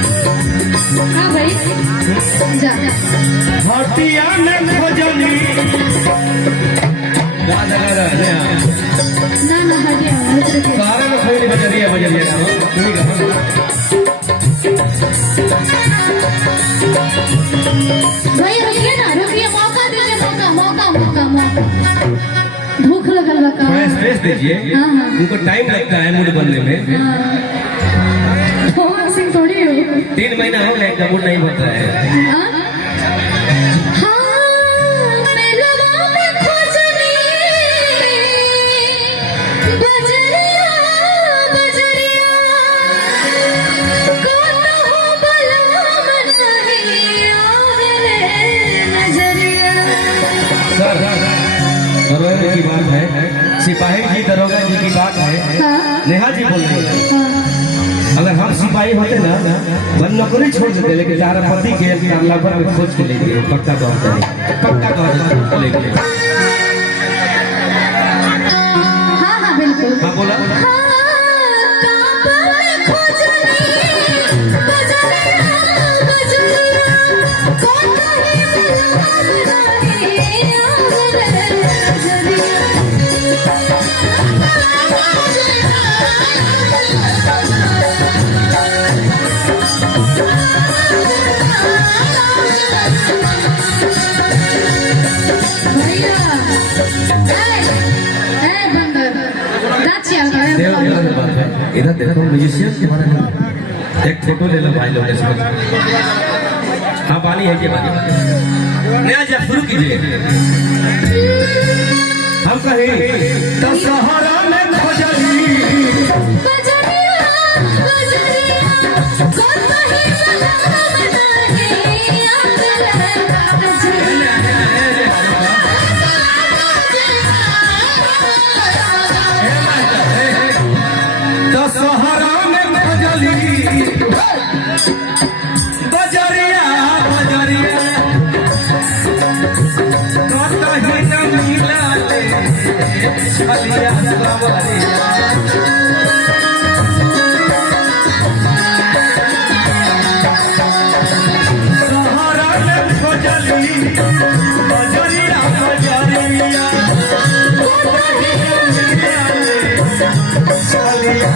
हाँ भाई जा हटिया में खोजनी गाना गा रहे हैं ना ना हटिया सारे में खोजनी बजरिया नहीं गा भाई रुकिए ना रुकिए मौका दीजिए मौका भूख लगल का थोड़ा स्पेस दीजिए उनको टाइम लगता है मूड बनने में थोड़ी 3 महीना हो गया मूड नहीं बनता है की बात है सिपाही जी दरोगा जी की बात है नेहा जी बोल रही है अगर हम सिपाही होते ना वन नौकरी छोड़ देते लेकिन तारा पति के लगभग में खोज के लेके पक्का तौर पर लेके हाँ बिल्कुल हाँ बोला इधर देखो म्यूजिशियन के बारे में एक फोटो ले लो भाई लोग के साथ हाँ बाली है ये बाली नया जब शुरू कीजिए हम कहीं दशहरा में खोजली दशहरा में खोजली बजरिया बजरिया कतही न मिलले छलिया सवरिया दशहरा में खोजली बजरिया बजरिया कतही न मिलले छलिया